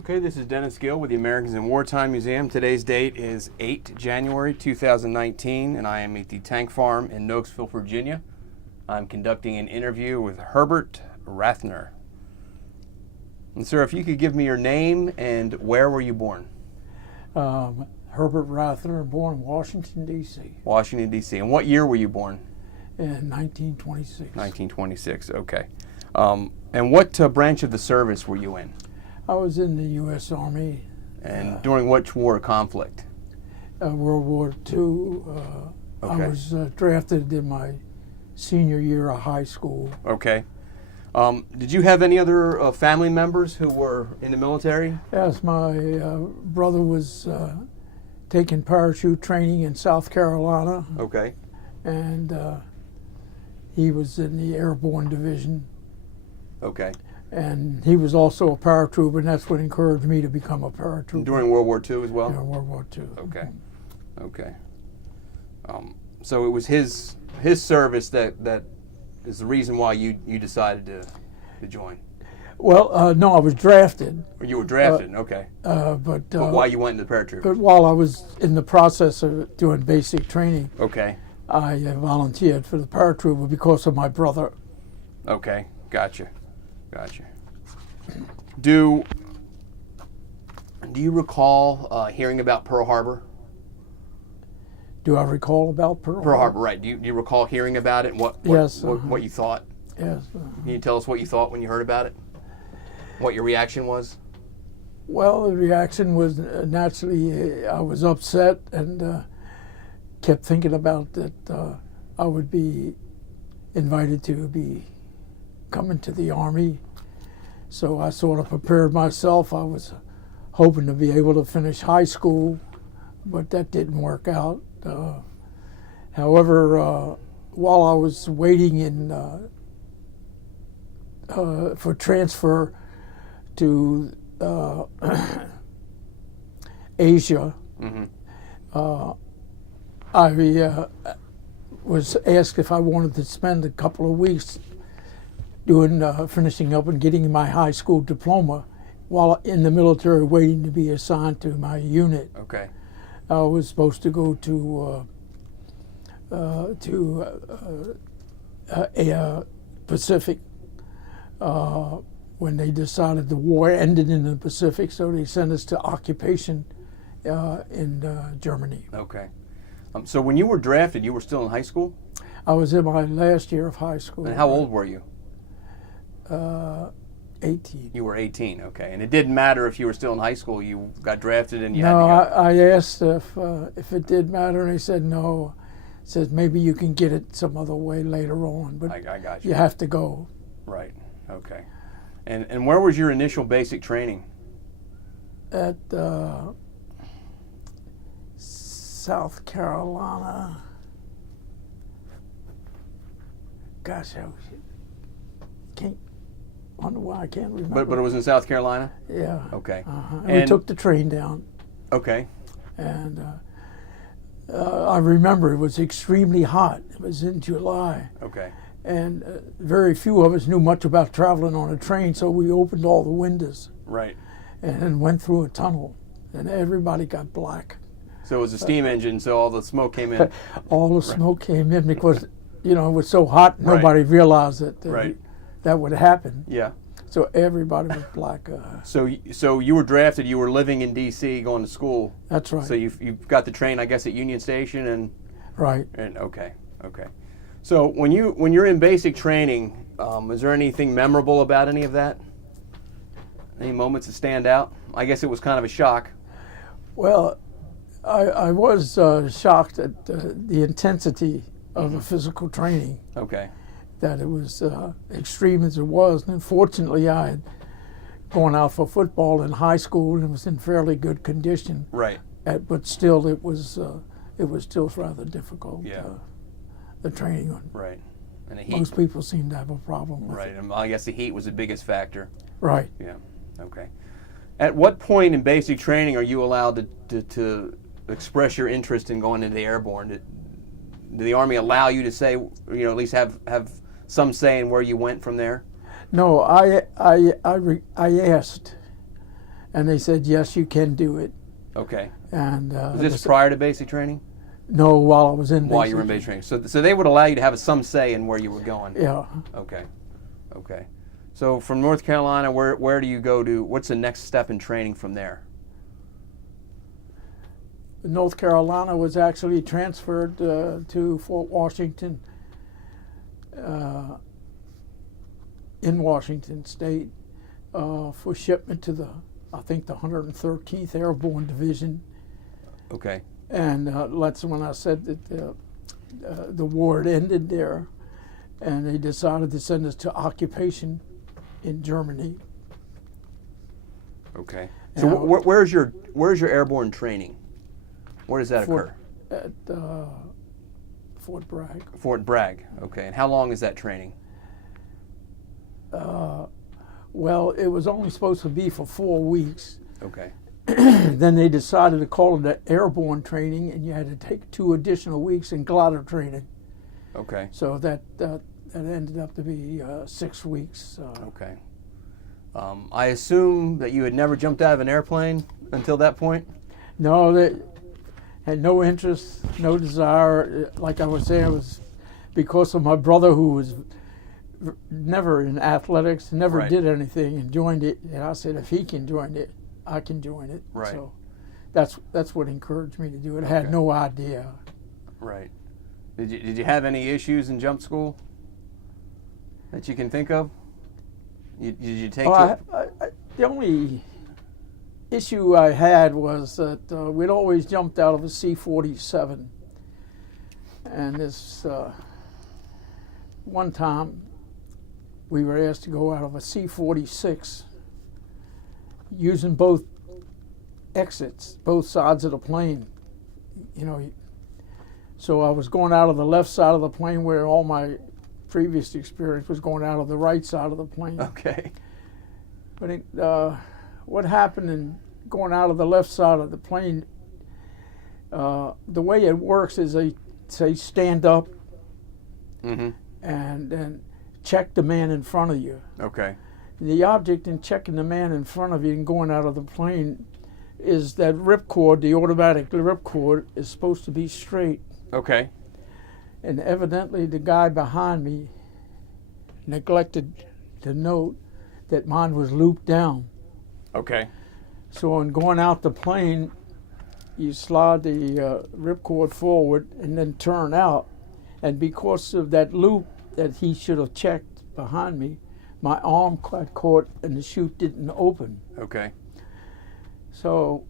Okay, this is Dennis Gill with the Americans in Wartime Museum. Today's date is 8 January 2019, and I am at the Tank Farm in Nokesville, Virginia. I'm conducting an interview with Herbert Rathner. And sir, if you could give me your name and where were you born? Herbert Rathner, born in Washington, D.C. Washington, D.C. And what year were you born? In 1926. 1926, okay. And what branch of the service were you in? I was in the U.S. Army. And during which war conflict? World War II. I Okay. was drafted in my senior year of high school. Okay. Did you have any other family members who were in the military? Yes, my brother was taking parachute training in South Carolina, Okay. and he was in the Airborne Division. Okay. And he was also a paratrooper, and that's what encouraged me to become a paratrooper. During World War II as well? During World War II. Okay. Okay. So it was his service that is the reason why you decided to join? Well, no, I was drafted. Or you were drafted, okay. But why you went into the paratroopers? But while I was in the process of doing basic training, Okay. I volunteered for the paratrooper because of my brother. Okay. Gotcha. Gotcha. Do you recall hearing about Pearl Harbor? Do I recall about Pearl Harbor, right. Do you recall hearing about it and Yes, what you thought? Yes. Can you tell us what you thought when you heard about it? What your reaction was? Well, the reaction was naturally I was upset and kept thinking about that I would be invited to be coming to the Army. So I sort of prepared myself. I was hoping to be able to finish high school, but that didn't work out. However, while I was waiting for transfer to Asia, I was asked if I wanted to spend a couple of weeks doing finishing up and getting my high school diploma while in the military waiting to be assigned to my unit. Okay. I was supposed to go to Pacific when they decided the war ended in the Pacific, so they sent us to occupation in Germany. Okay. So when you were drafted, you were still in high school? I was in my last year of high school. And how old were you? 18. You were 18, okay. And it didn't matter if you were still in high school. You got drafted and you No, had to go. I asked if it did matter, and they said no. It says maybe you can get it some other way later on, but I got you. you have to go. Right, okay. And where was your initial basic training? At South Carolina. Gosh, can't wonder why I can't remember. But it was in South Carolina? Yeah. Okay. And we took the train down. Okay. And I remember it was extremely hot. It was in July. Okay. And very few of us knew much about traveling on a train, so we opened all the windows. Right. And went through a tunnel, and everybody got black. So it was a steam engine, so all the smoke came in. All the smoke came in because, it was so hot, nobody realized that that would happen. Yeah. So everybody was black. So you were drafted. You were living in D.C. going to school. That's right. So you got the train, I guess, at Union Station and. Right. And okay. So when you're in basic training, is there anything memorable about any of that? Any moments that stand out? I guess it was kind of a shock. Well, I was shocked at the intensity of the physical training. Okay. That it was extreme as it was. And unfortunately, I had gone out for football in high school and was in fairly good condition. Right. But still, it was still rather difficult. Yeah. The training. Right. And the heat. Most people seem to have a problem with Right. it. And I guess the heat was the biggest factor. Right. Yeah. Okay. At what point in basic training are you allowed to express your interest in going into the airborne? Did the Army allow you to say, at least have some say in where you went from there? No, I asked, And they said, yes, you can do it. Okay. And Was this prior to basic training? no, while I was in While you were in basic training. So they would allow you to have some say in where you were going. Yeah. Okay. Okay. So from North Carolina, where do you go to? What's the next step in training from there? North Carolina was actually transferred to Fort Washington in Washington State for shipment to I think the 113th Airborne Division. Okay. And that's when I said that the war had ended there, and they decided to send us to occupation in Germany. Okay. So where's your airborne training? Where does that occur? At Fort Bragg. Fort Bragg. Okay. And how long is that training? Well, it was only supposed to be for 4 weeks. Okay. Then they decided to call it airborne training, and you had to take 2 additional weeks in glider training. Okay. So that ended up to be 6 weeks. Okay. I assume that you had never jumped out of an airplane until that point? No, they had no interest, no desire. Like I was saying, it was because of my brother, who was never in athletics, never Right. did anything, and joined it. And I said, if he can join it, I can join it. Right. So that's what encouraged me to do it. I had no idea. Right. Did you have any issues in jump school that you can think of? Did you take? The only issue I had was that we'd always jumped out of a C-47, and this one time we were asked to go out of a C-46 using both exits, both sides of the plane. You know, so I was going out of the left side of the plane, where all my previous experience was going out of the right side of the plane. Okay. But what happened in going out of the left side of the plane, the way it works is they say stand up, Mm-hmm. and then check the man in front of you. Okay. The object in checking the man in front of you and going out of the plane is that ripcord, the automatic ripcord, is supposed to be straight. Okay. And evidently the guy behind me neglected to note that mine was looped down. Okay. So in going out the plane, you slide the ripcord forward and then turn out. And because of that loop that he should have checked behind me, my arm got caught and the chute didn't open. Okay. So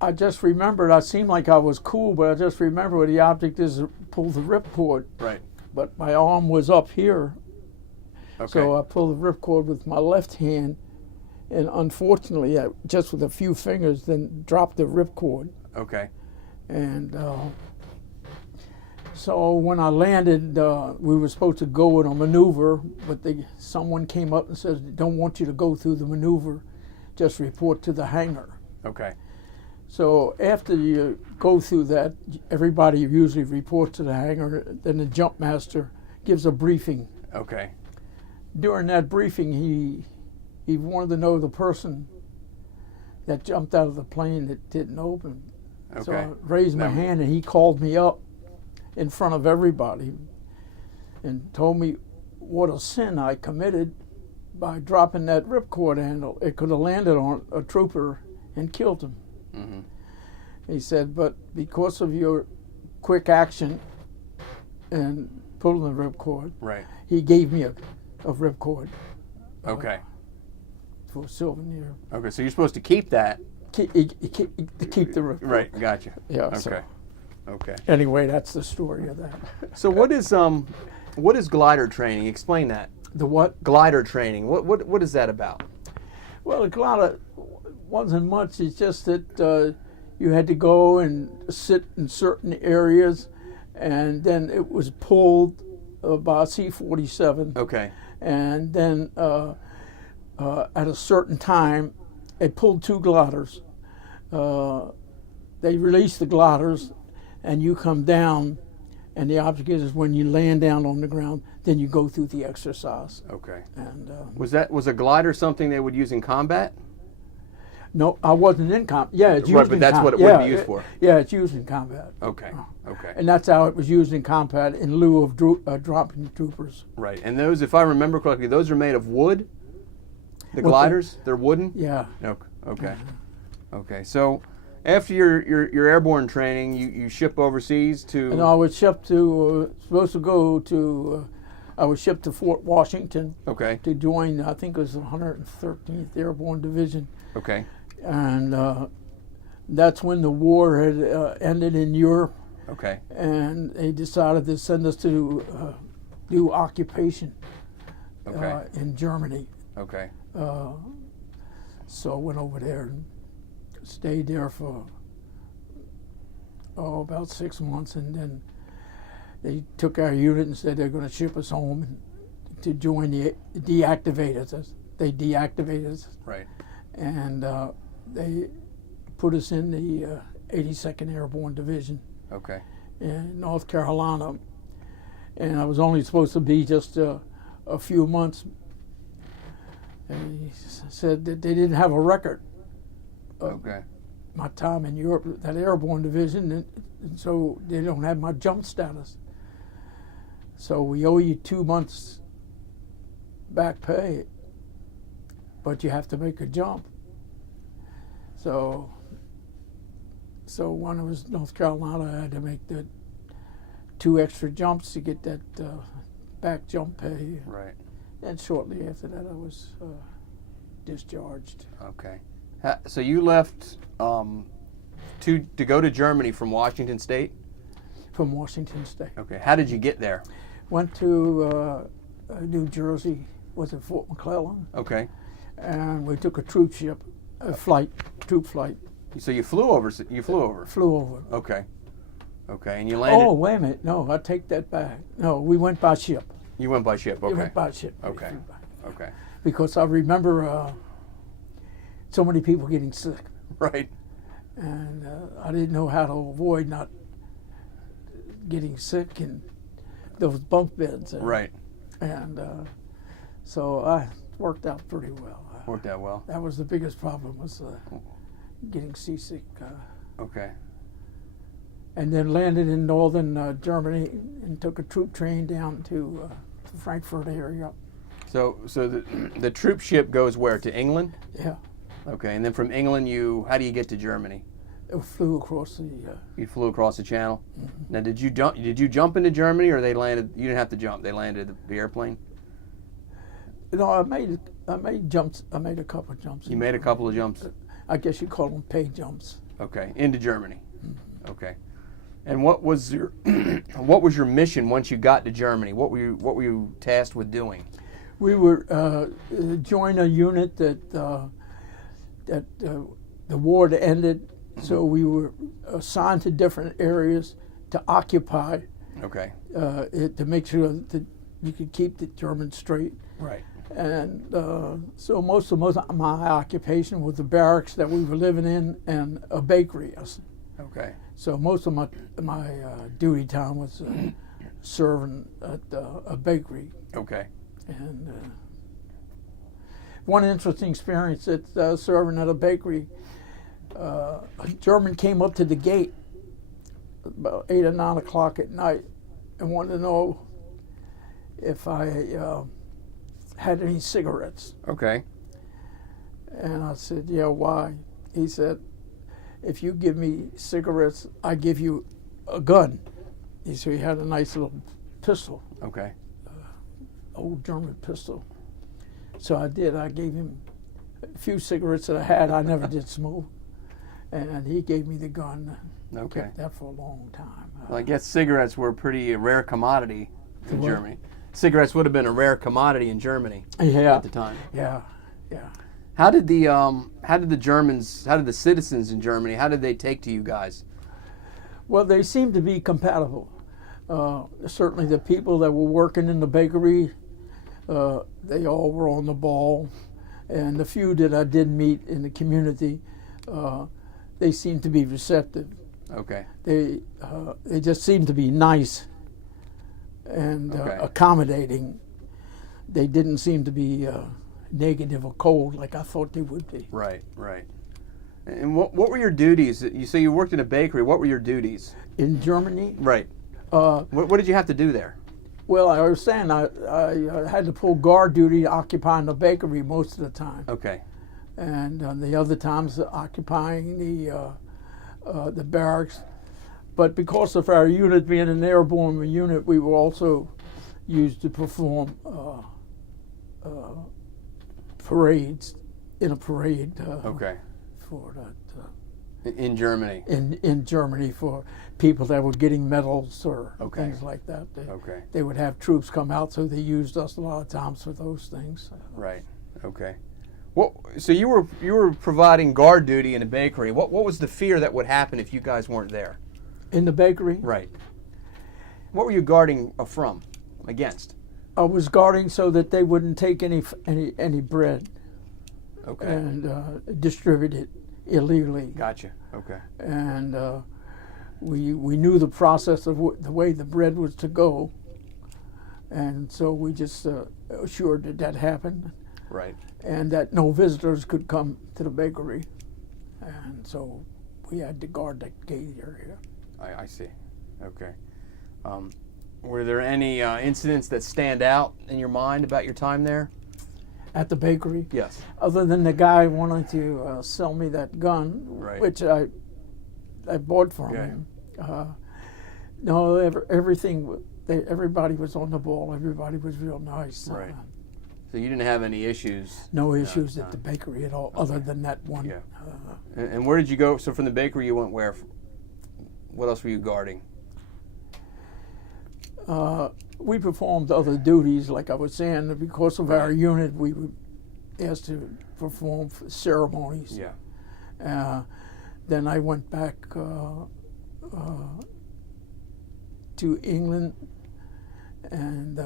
I just remembered, I seemed like I was cool, but I just remember where the object is to pull the ripcord. Right. But my arm was up here. Okay. So I pulled the ripcord with my left hand, and unfortunately, I, just with a few fingers, then dropped the ripcord. Okay. And so when I landed, we were supposed to go in a maneuver, but someone came up and says, "Don't want you to go through the maneuver, just report to the hangar." Okay. So after you go through that, everybody usually reports to the hangar. Then the jump master gives a briefing. Okay. During that briefing, he wanted to know the person that jumped out of the plane that didn't open. Okay. So I raised my hand, and he called me up in front of everybody and told me what a sin I committed by dropping that ripcord handle. It could have landed on a trooper and killed him. Mm-hmm. He said, but because of your quick action and pulling the ripcord, Right. he gave me a ripcord. Okay. For a souvenir. Okay. So you're supposed to keep that. Keep the ripcord. Right. Gotcha. Yeah. Okay. So Okay. anyway, that's the story of that. So what is glider training? Explain that. The what? Glider training. What is that about? Well, the glider wasn't much. It's just that you had to go and sit in certain areas, and then it was pulled by a C-47. Okay. And then at a certain time, they pulled 2 gliders. They released the gliders, and you come down, and the object is when you land down on the ground, then you go through the exercise. Okay. And Was a glider something they would use in combat? No, I wasn't in combat. Yeah, it's used Right, but in that's what it would be used for. Yeah, it's used in combat. Okay. Okay. And that's how it was used in combat in lieu of dropping troopers. Right. And those, if I remember correctly, those are made of wood? The What gliders? They're wooden? Yeah. Okay. Okay. So after your airborne training, you ship overseas to... And I was shipped to, I was shipped to Fort Washington Okay. to join, I think it was the 113th Airborne Division. Okay. And that's when the war had ended in Europe. Okay. And they decided to send us to do occupation Okay. in Germany. Okay. So I went over there and stayed there for about 6 months, and then they took our unit and said they're going to ship us home to join the deactivators. They deactivated us. Right. And they put us in the 82nd Airborne Division Okay. in North Carolina. And I was only supposed to be just a few months. They said that they didn't have a record of Okay. my time in Europe, that Airborne Division, and so they don't have my jump status. So we owe you 2 months back pay, but you have to make a jump. So when I was in North Carolina, I had to make the 2 extra jumps to get that back jump pay. Right. And shortly after that, I was discharged. Okay. So you left to go to Germany from Washington State? From Washington State. Okay. How did you get there? Went to New Jersey, was it Fort McClellan? Okay. And we took a troop ship, troop flight. So you flew over? Flew over. Okay. Okay. And you landed? Oh, wait a minute. No, I take that back. No, we went by ship. You went by ship. Okay. We went by ship. Okay. Okay. Because I remember so many people getting sick. Right. And I didn't know how to avoid not getting sick in those bunk beds. Right. And so I worked out pretty well. Worked out well. That was the biggest problem, was getting seasick. Okay. And then landed in northern Germany and took a troop train down to the Frankfurt area. So the troop ship goes where? To England? Yeah. Okay. And then from England, how do you get to Germany? It flew across the... You flew across the channel? Mm-hmm. Now, did you jump into Germany, or they landed? You didn't have to jump. They landed the airplane? No, I made jumps. I made a couple of jumps. You made a couple of jumps? I guess you call them paid jumps. Okay. Into Germany? Mm-hmm. Okay. And what was your mission once you got to Germany? What were you tasked with doing? We were joined a unit that the war had ended, so we were assigned to different areas to occupy. Okay. To make sure that you could keep the Germans straight. Right. And so most of my occupation was the barracks that we were living in and a bakery. Okay. So most of my duty time was serving at a bakery. Okay. And one interesting experience at serving at a bakery, a German came up to the gate about 8 or 9 o'clock at night and wanted to know if I had any cigarettes. Okay. And I said, yeah, why? He said, if you give me cigarettes, I give you a gun. So he had a nice little pistol. Okay. Old German pistol. So I did. I gave him a few cigarettes that I had. I never did smoke. And he gave me the gun. Okay. Kept that for a long time. Well, I guess cigarettes were a pretty rare commodity in Germany. Cigarettes would have been a rare commodity in Germany at the time. Yeah, yeah. How did the citizens in Germany, how did they take to you guys? Well, they seemed to be compatible. Certainly the people that were working in the bakery, they all were on the ball. And the few that I did meet in the community, they seemed to be receptive. Okay. They just seemed to be nice and accommodating. They didn't seem to be negative or cold like I thought they would be. Right, right. And what were your duties? You say you worked in a bakery. What were your duties? In Germany? Right. What did you have to do there? Well, I was saying I had to pull guard duty occupying the bakery most of the time. Okay. And the other times occupying the barracks. But because of our unit being an airborne unit, we were also used to perform parades in a parade. Okay. For that. In Germany. In Germany for people that were getting medals or Okay. things like that. Okay. They would have troops come out, so they used us a lot of times for those things. Right. Okay. So you were providing guard duty in a bakery. What was the fear that would happen if you guys weren't there? In the bakery? Right. What were you guarding against? I was guarding so that they wouldn't take any bread. Okay. And distribute it illegally. Gotcha. Okay. And we knew the process of the way the bread was to go, and so we just assured that happened. Right. And that no visitors could come to the bakery, and so we had to guard that gate area. I see. Okay. Were there any incidents that stand out in your mind about your time there? At the bakery? Yes. Other than the guy wanting to sell me that gun, Right. which I bought from Okay. him. No, everybody was on the ball. Everybody was real nice. Right. So you didn't have any issues? No issues at the bakery at all, other than that one. Yeah. And where did you go? So from the bakery you went where? What else were you guarding? We performed other duties, like I was saying, because of our unit, we were asked to perform ceremonies. Yeah. Then I went back to England, and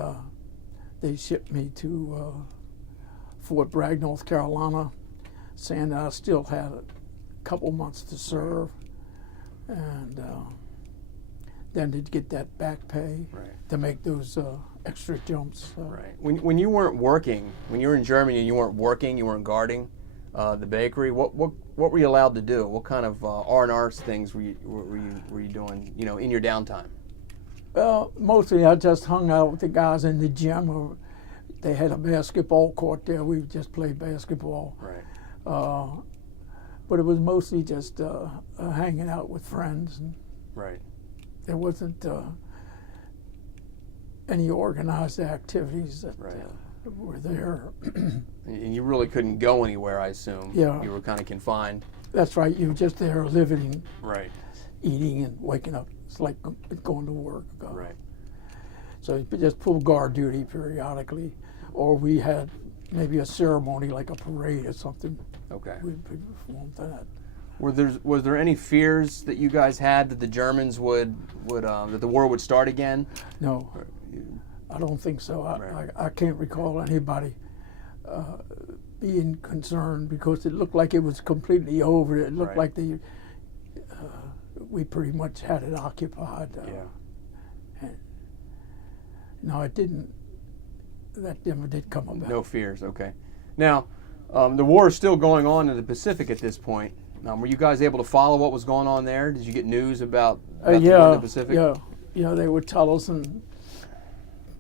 they shipped me to Fort Bragg, North Carolina, saying that I still had a couple months to serve, and then to get that back pay to make those extra jumps. Right. When you weren't working, when you were in Germany and you weren't working, you weren't guarding the bakery. What were you allowed to do? What kind of R&R things were you doing? You know, in your downtime. Well, mostly I just hung out with the guys in the gym. Or they had a basketball court there. We just played basketball. Right. But it was mostly just hanging out with friends. And right. there wasn't any organized activities that were there. And you really couldn't go anywhere, I assume. Yeah. You were kind of confined. That's right. You were just there living, Right. eating, and waking up. It's like going to work. Right. So you just pull guard duty periodically, or we had maybe a ceremony like a parade or something. Okay. We performed that. Was there any fears that you guys had that the Germans would that the war would start again? No, I don't think so. I can't recall anybody being concerned, because it looked like it was completely over. It looked like we pretty much had it occupied. No, it didn't. That never did come about. No fears. Okay. Now, the war is still going on in the Pacific at this point. Were you guys able to follow what was going on there? Did you get news about the war in the Pacific? Yeah. They would tell us and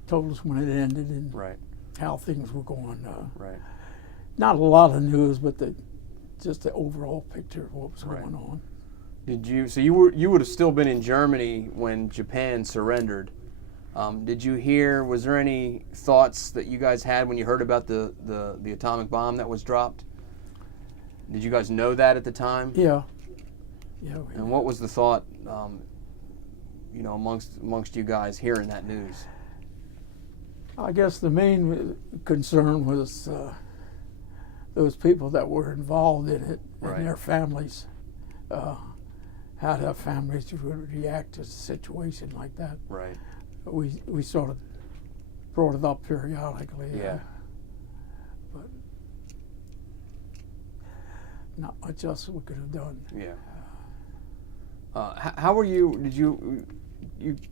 told us when it ended and how things were going. Right. Not a lot of news, but just the overall picture of what was going on. Did you? So you would have still been in Germany when Japan surrendered. Did you hear? Was there any thoughts that you guys had when you heard about the atomic bomb that was dropped? Did you guys know that at the time? Yeah. And what was the thought, amongst you guys hearing that news? I guess the main concern was those people that were involved in it and their families. How their families would react to a situation like that. Right. We sort of brought it up periodically. Yeah. But not much else we could have done. Yeah. How were you? Did you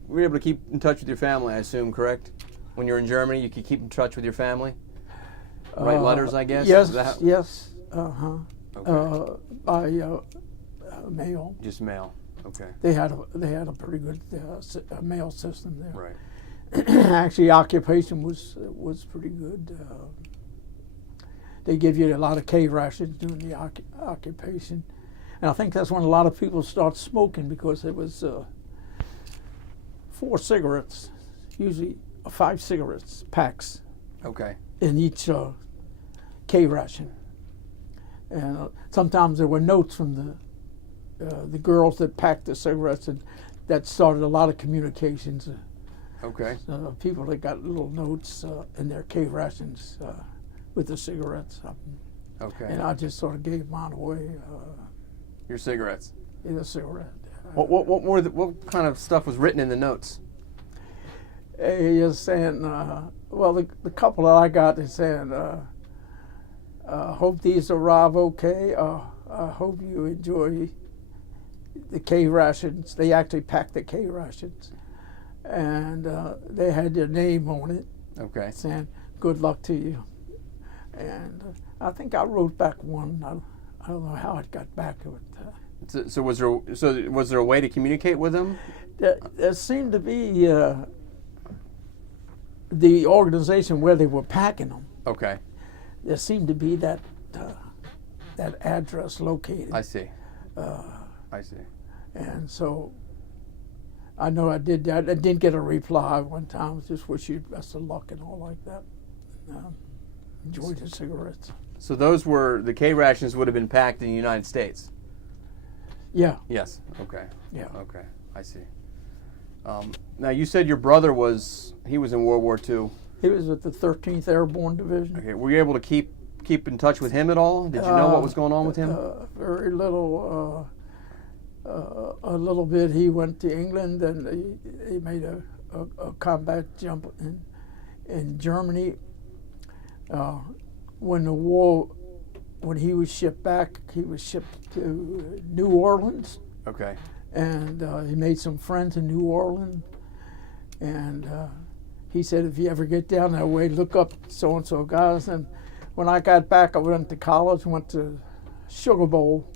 were able to keep in touch with your family? I assume, correct? When you were in Germany, you could keep in touch with your family. Write letters, I guess. Yes. Yes. Okay. by mail. Just mail. Okay. They had a pretty good mail system there. Right. Actually, occupation was pretty good. They give you a lot of K rations during the occupation, and I think that's when a lot of people start smoking, because it was 4 cigarettes, usually 5 cigarettes packs Okay. in each K ration, and sometimes there were notes from the girls that packed the cigarettes, and that started a lot of communications. Okay. People that got little notes in their K rations with the cigarettes, Okay. and I just sort of gave mine away. Your cigarettes. In a cigarette. What kind of stuff was written in the notes? He is saying, well, the couple that I got is saying, hope these arrive okay. I hope you enjoy the K rations. They actually packed the K rations, and they had their name on it, Okay. saying good luck to you. And I think I wrote back one. I don't know how it got back. So was there a way to communicate with them? There seemed to be the organization where they were packing them. Okay. There seemed to be that address located. I see. I see. And so I know I did that. I didn't get a reply one time. Just wish you best of luck and all like that. Enjoy the cigarettes. So the K rations would have been packed in the United States? Yeah. Yes. Okay. Yeah. Okay. I see. Now you said your brother was in World War II. He was at the 13th Airborne Division. Okay. Were you able to keep in touch with him at all? Did you know what was going on with him? Very little. A little bit. He went to England, and he made a combat jump in Germany. When he was shipped back, he was shipped to New Orleans. Okay. And he made some friends in New Orleans. And he said, if you ever get down that way, look up so-and-so guys. And when I got back, I went to college, went to Sugar Bowl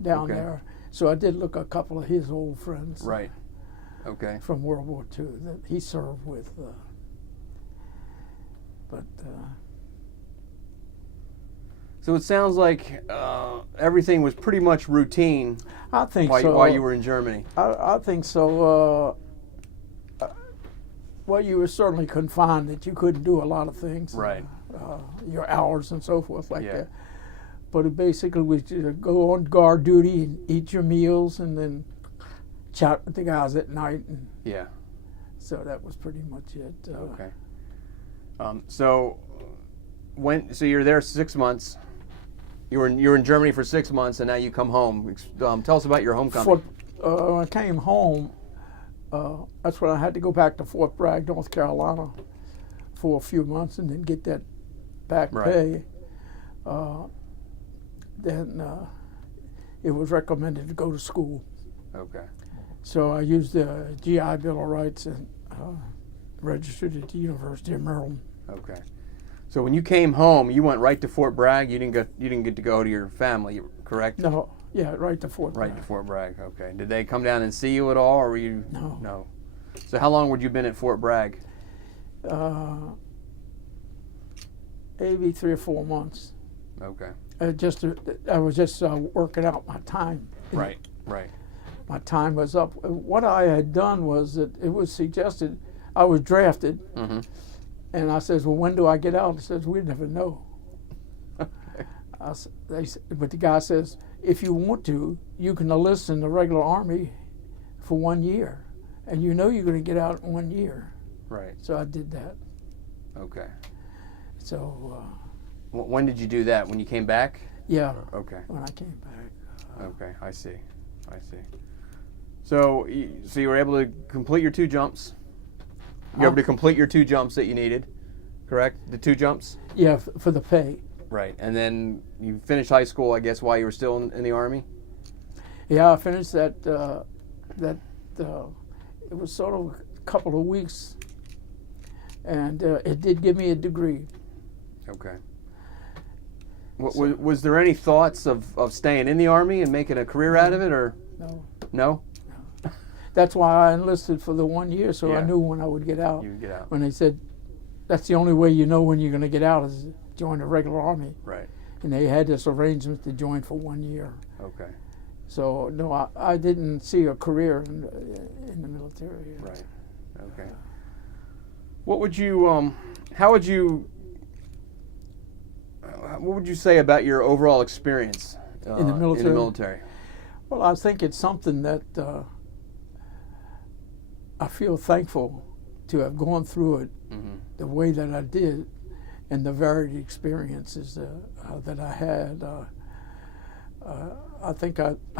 down there. So I did look a couple of his old friends. Right. Okay. From World War II that he served with. So it sounds like everything was pretty much routine. I think so. While you were in Germany. I think so. Well, you were certainly confined, that you couldn't do a lot of things. Right. Your hours and so forth like that. But it basically was to go on guard duty and eat your meals, and then chat with the guys at night. And so that was pretty much it. Okay. So you're there 6 months. You were in Germany for 6 months, and now you come home. Tell us about your homecoming. When I came home, that's when I had to go back to Fort Bragg, North Carolina, for a few months, and then get that back pay. Then it was recommended to go to school. Okay. So I used the GI Bill of Rights and registered at the University of Maryland. Okay. So when you came home, you went right to Fort Bragg. You didn't get to go to your family, correct? No. Yeah, right to Fort Bragg. Right to Fort Bragg. Okay. Did they come down and see you at all, or were you? No. No. So how long had you been at Fort Bragg? Maybe 3 or 4 months. Okay. I was just working out my time. Right. My time was up. What I had done was that it was suggested I was drafted, and I says, "Well, when do I get out?" He says, "We never know." But the guy says, "If you want to, you can enlist in the regular army for 1 year, and you know you're going to get out in 1 year." Right. So I did that. Okay. So. When did you do that? When you came back? Yeah. Okay. When I came back. Okay, I see. So you were able to complete your 2 jumps. You were able to complete your 2 jumps that you needed, correct? The 2 jumps? Yeah, for the pay. Right, and then you finished high school, I guess, while you were still in the Army? Yeah, I finished that. It was sort of a couple of weeks, and it did give me a degree. Okay. Was there any thoughts of staying in the Army and making a career out of it, or No. no? That's why I enlisted for the 1 year, so I Yeah. knew when I would get out. You would get out. When they said, that's the only way you know when you're going to get out is join the regular Army. Right. And they had this arrangement to join for 1 year. Okay. So, no, I didn't see a career in the military. Right. Okay. What would you, how would you, what would you say about your overall experience In the military? In the military? Well, I think it's something that I feel thankful to have gone through it the way that I did, and the varied experiences that I had. I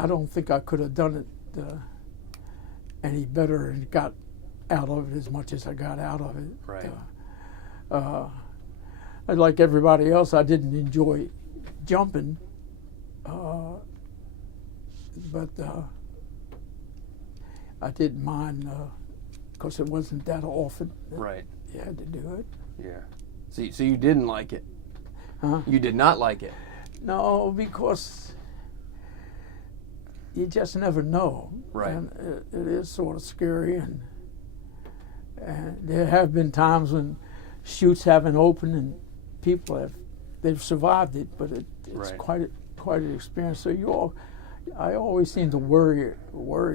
don't think I could have done it any better and got out of it as much as I got out of it. Right. Like everybody else, I didn't enjoy jumping, but I didn't mind because it wasn't that often that Right. you had to do it. Yeah. So you didn't like it? Huh? You did not like it? No, because you just never know. Right. And it is sort of scary, and there have been times when chutes haven't opened and people they've survived it, but it's Right. quite an experience. So I always seem to worry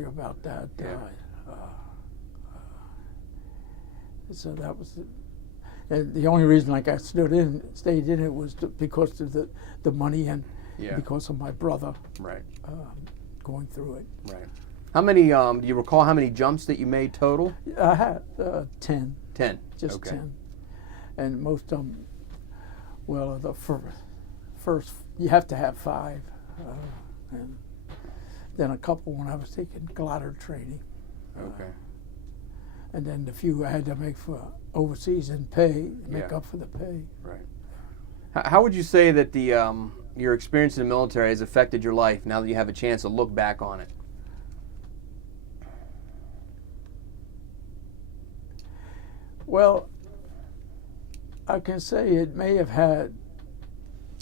about that. Yeah. So that was it. And the only reason like I stayed in it was because of the money and Yeah. because of my brother Right. going through it. Right. How many, do you recall how many jumps that you made total? I had 10, 10. just Okay. 10. And most of them, well, the first, you have to have 5. And then a couple when I was taking glider training. Okay. And then the few I had to make for overseas and make Yeah. up for the pay. Right. How would you say that your experience in the military has affected your life now that you have a chance to look back on it? Well, I can say it may have had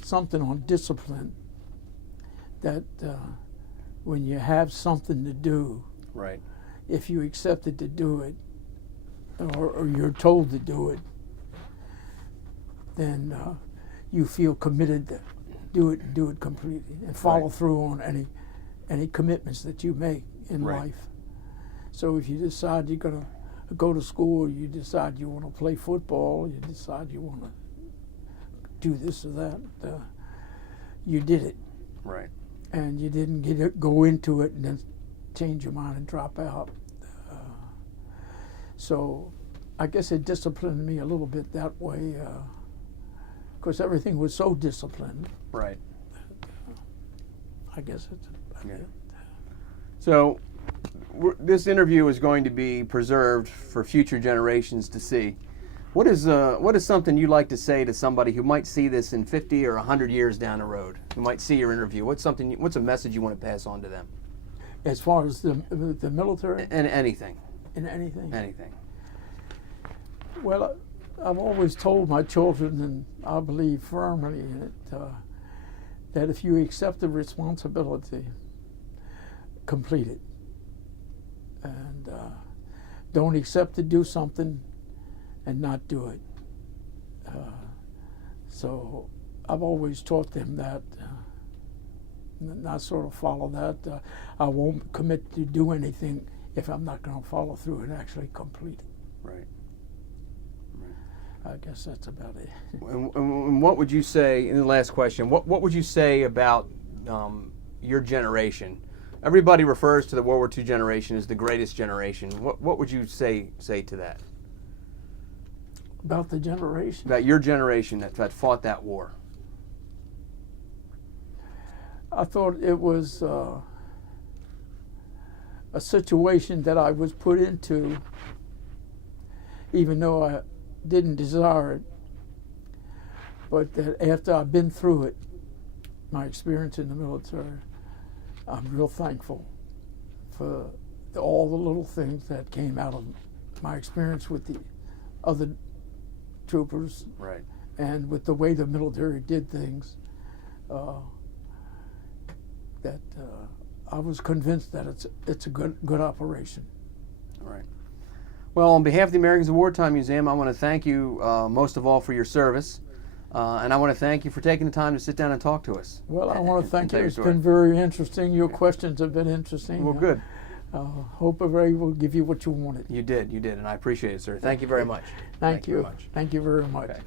something on discipline that when you have something to do, Right. if you accepted to do it or you're told to do it, then you feel committed to do it completely and follow Right. through on any commitments that you make in Right. life. So if you decide you're going to go to school, you decide you want to play football, you decide you want to do this or that, you did it. Right. And you didn't go into it and then change your mind and drop out. So I guess it disciplined me a little bit that way, because everything was so disciplined. Right. I guess it's about Yeah. it. So this interview is going to be preserved for future generations to see. What is something you'd like to say to somebody who might see this in 50 or 100 years down the road, who might see your interview? What's a message you want to pass on to them? As far as the military And anything. and anything. Anything. Well, I've always told my children, and I believe firmly in it, that if you accept the responsibility, complete it. And don't accept to do something and not do it. So I've always taught them that, and I sort of follow that. I won't commit to do anything if I'm not going to follow through and actually complete it. Right. I guess that's about it. And what would you say, in the last question, what would you say about your generation? Everybody refers to the World War II generation as the greatest generation. What would you say to that? About the generation? About your generation that fought that war? I thought it was a situation that I was put into, even though I didn't desire it, but that after I've been through it, my experience in the military, I'm real thankful for all the little things that came out of my experience with the other troopers, Right. and with the way the military did things. that I was convinced that it's a good operation. All right. Well, on behalf of the Americans of Wartime Museum, I want to thank you most of all for your service, and I want to thank you for taking the time to sit down and talk to us. Well, I want to thank you. your It's story. been very interesting. Your questions have been interesting. Well, good. Hope I was able to give you what you wanted. You did, and I appreciate it, sir. Thank you very much. Thank you. very much. Thank you very much. Okay.